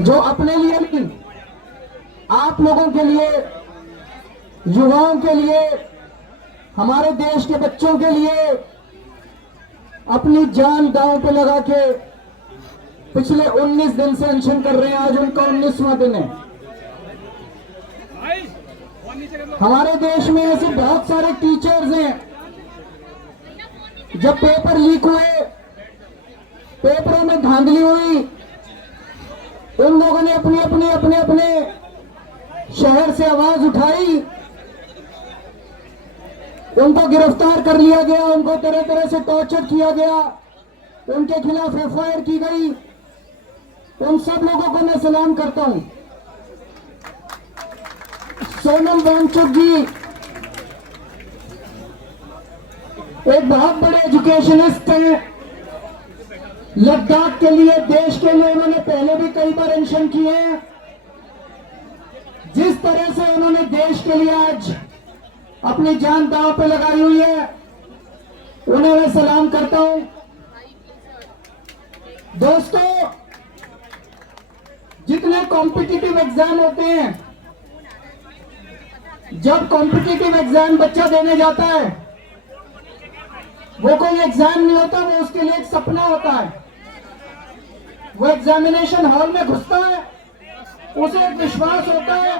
जो अपने लिए नहीं, आप लोगों के लिए, युवाओं के लिए, हमारे देश के बच्चों के लिए अपनी जान दांव पे लगा के पिछले 19 दिन से अनशन कर रहे हैं। आज उनका 19वां दिन है। हमारे देश में ऐसे बहुत सारे टीचर्स हैं, जब पेपर लीक हुए, पेपरों में धांधली हुई, उन लोगों ने अपने शहर से आवाज उठाई, उनको गिरफ्तार कर लिया गया, उनको तरह तरह से टॉर्चर किया गया, उनके खिलाफ एफआईआर की गई। उन सब लोगों को मैं सलाम करता हूं। सोनम वांगचुक जी एक बहुत बड़े एजुकेशनिस्ट हैं। लद्दाख के लिए, देश के लिए उन्होंने पहले भी कई बार अनशन किए हैं। जिस तरह से उन्होंने देश के लिए आज अपनी जान दांव पे लगाई हुई है, उन्हें मैं सलाम करता हूं। दोस्तों, जितने कॉम्पिटिटिव एग्जाम होते हैं, जब कॉम्पिटिटिव एग्जाम बच्चा देने जाता है, वो कोई एग्जाम नहीं होता, वो उसके लिए एक सपना होता है। वो एग्जामिनेशन हॉल में घुसता है, उसे एक विश्वास होता है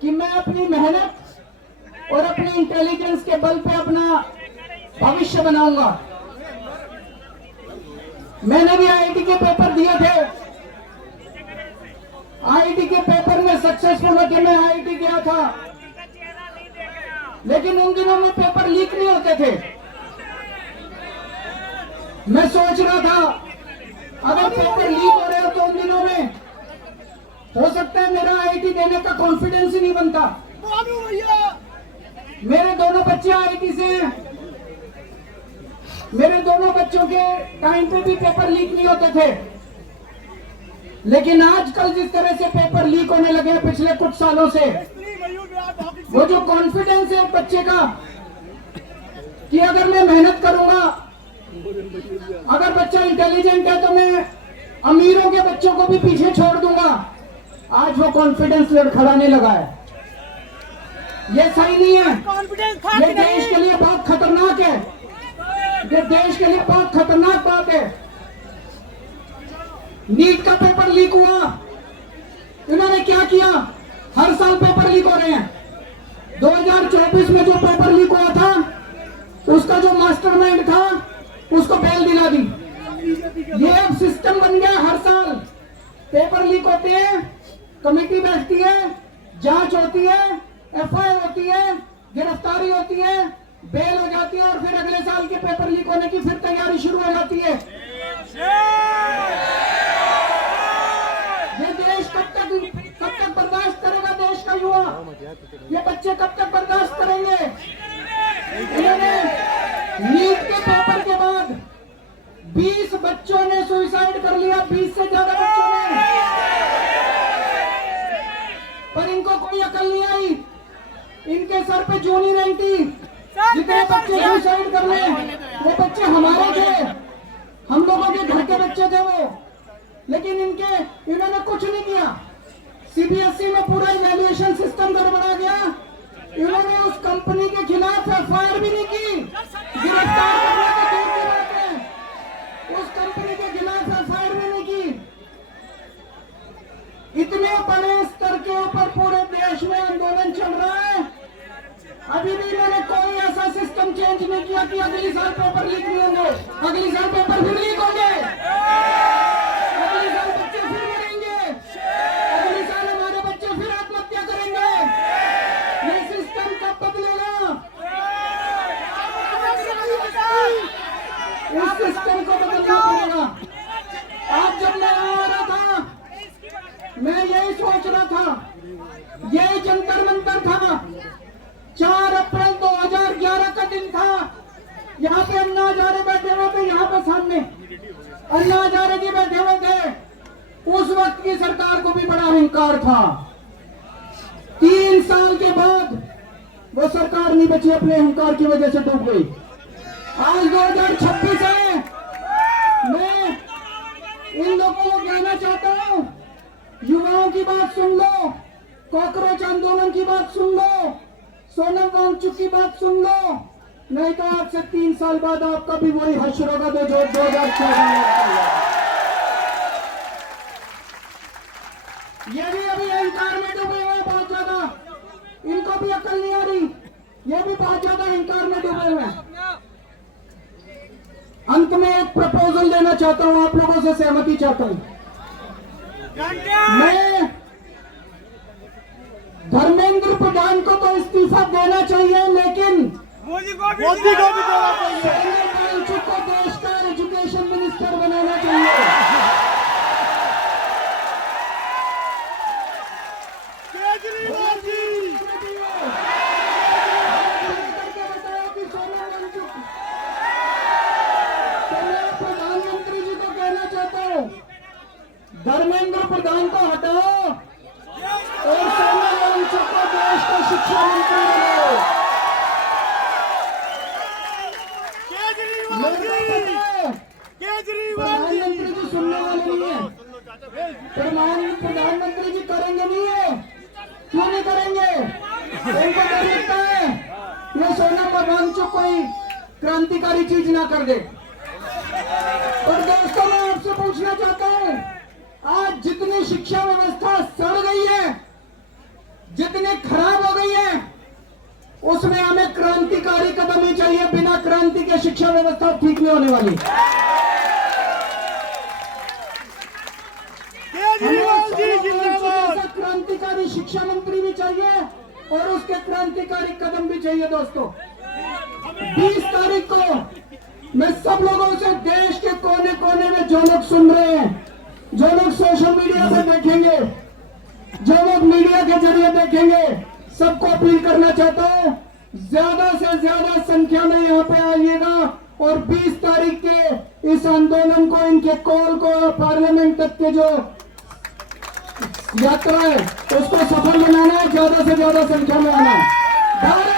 कि मैं अपनी मेहनत और अपनी इंटेलिजेंस के बल पे अपना भविष्य बनाऊंगा। मैंने भी आईआईटी के पेपर दिए थे। आईआईटी के पेपर में सक्सेसफुल होकर मैं आईआईटी गया था, लेकिन उन दिनों में पेपर लीक नहीं होते थे। मैं सोच रहा था, अगर पेपर लीक हो रहे हो तो उन दिनों में हो सकता है मेरा आईआईटी देने का कॉन्फिडेंस ही नहीं बनता। मेरे दोनों बच्चे आईआईटी से हैं। मेरे दोनों बच्चों के टाइम पे भी पेपर लीक नहीं होते थे, लेकिन आजकल जिस तरह से पेपर लीक होने लगे हैं पिछले कुछ सालों से, वो जो कॉन्फिडेंस है बच्चे का कि अगर मैं मेहनत करूंगा, अगर बच्चा इंटेलिजेंट है तो मैं अमीरों के बच्चों को भी पीछे छोड़ दूंगा, आज वो कॉन्फिडेंस लड़खड़ाने लगा है। ये सही नहीं है। ये देश के लिए बहुत खतरनाक है। ये देश के लिए बहुत खतरनाक बात है। नीट का पेपर लीक हुआ, इन्होंने क्या किया? हर साल पेपर लीक हो रहे हैं। 2024 में जो पेपर लीक हुआ था, उसका जो मास्टरमाइंड था, उसको बेल दिला दी। ये अब सिस्टम बन गया। हर साल पेपर लीक होते हैं, कमेटी बैठती है, जांच होती है, एफआईआर होती है, गिरफ्तारी होती है, बेल हो जाती है, और फिर अगले साल के पेपर लीक होने की फिर तैयारी शुरू हो जाती है। ये देश कब तक बर्दाश्त करेगा? देश का युवा, ये बच्चे कब तक बर्दाश्त करेंगे? इन्होंने नीट के पेपर के बाद 20 बच्चों ने सुसाइड कर लिया, 20 से ज्यादा बच्चों ने, पर इनको कोई अकल नहीं आई। इनके सर पे जूं नहीं रहती। जितने बच्चे सुसाइड कर ले, वो बच्चे हमारे थे, हम लोगों के घर के बच्चे थे वो, लेकिन इन्होंने कुछ नहीं किया। सीबीएसई में पूरा इवैल्यूएशन सिस्टम गड़बड़ा गया। इन्होंने उस कंपनी के खिलाफ एफआईआर भी नहीं की। गिरफ्तार करने की दूर की बात है, उस कंपनी के खिलाफ एफआईआर भी नहीं की। इतने बड़े स्तर के ऊपर पूरे देश में आंदोलन चल रहा है, अभी भी इन्होंने कोई ऐसा सिस्टम चेंज नहीं किया कि अगली साल पेपर लीक नहीं होंगे, अगली साल पेपर फिर लीक होंगे, अगली साल बच्चे फिर मरेंगे, अगली साल हमारे बच्चे फिर आत्महत्या करेंगे। ये सिस्टम कब बदलेगा? इस सिस्टम को बदलना पड़ेगा। आज जब मैं आ रहा था, मैं यही सोच रहा था, यही जंतर मंतर था। 4 अप्रैल 2011 का दिन था। यहाँ पे अन्ना हजारे बैठे हुए थे, यहाँ पे सामने अन्ना हजारे जी बैठे हुए थे। उस वक्त की सरकार को भी बड़ा अहंकार था। 3 साल के बाद वो सरकार नहीं बची, अपने अहंकार की वजह से डूब गई। आज 2026 है। मैं इन लोगों को कहना चाहता हूँ, युवाओं की बात सुन लो, कॉकरोच आंदोलन की बात सुन लो, सोनम वांगचुक की बात सुन लो, नहीं तो आज से 3 साल बाद आपका भी वही हश्र होगा जो 2014 में। ये भी अभी अहंकार में डूबे हुए बहुत ज्यादा, इनको भी अकल नहीं आ रही, ये भी बहुत ज्यादा अहंकार में डूबे हुए हैं। अंत में एक प्रपोजल देना चाहता हूं, आप लोगों से सहमति चाहता हूं। मैं धर्मेंद्र प्रधान को तो इस्तीफा देना चाहिए, लेकिन मोदी को भी देना चाहिए। सोनम वांगचुक को देश का एजुकेशन मिनिस्टर बनाना चाहिए। केजरीवाल जी बताओ कि सोनम वांगचुक, तो मैं प्रधानमंत्री जी को कहना चाहता हूं, धर्मेंद्र प्रधान को हटाओ और सोनम वांगचुक को देश का शिक्षा मंत्री बनाओ। केजरीवाल जी प्रधानमंत्री जी सुनने वाले नहीं है, प्रधानमंत्री जी करेंगे नहीं है, क्यों नहीं करेंगे? उनको डर लगता है ये सोनम वांगचुक कोई क्रांतिकारी चीज ना कर दे। और दोस्तों, मैं आपसे पूछना चाहता हूं, आज जितनी शिक्षा व्यवस्था सड़ गई है, जितनी खराब हो गई है, उसमें हमें क्रांतिकारी कदम ही चाहिए। बिना क्रांति के शिक्षा व्यवस्था ठीक नहीं होने वाली। केजरीवाल जी जिंदाबाद। क्रांतिकारी शिक्षा मंत्री भी चाहिए और उसके क्रांतिकारी कदम भी चाहिए। दोस्तों, 20 तारीख को मैं सब लोगों से, देश के कोने कोने में जो लोग सुन रहे हैं, जो लोग सोशल मीडिया पे देखेंगे, जो लोग मीडिया के जरिए देखेंगे, सबको अपील करना चाहता हूं, ज्यादा से ज्यादा संख्या में यहाँ पे आइएगा और 20 तारीख के इस आंदोलन को, इनके कॉल को, पार्लियामेंट तक के जो यात्रा है उसको सफल बनाना है, ज्यादा से ज्यादा संख्या में आना है।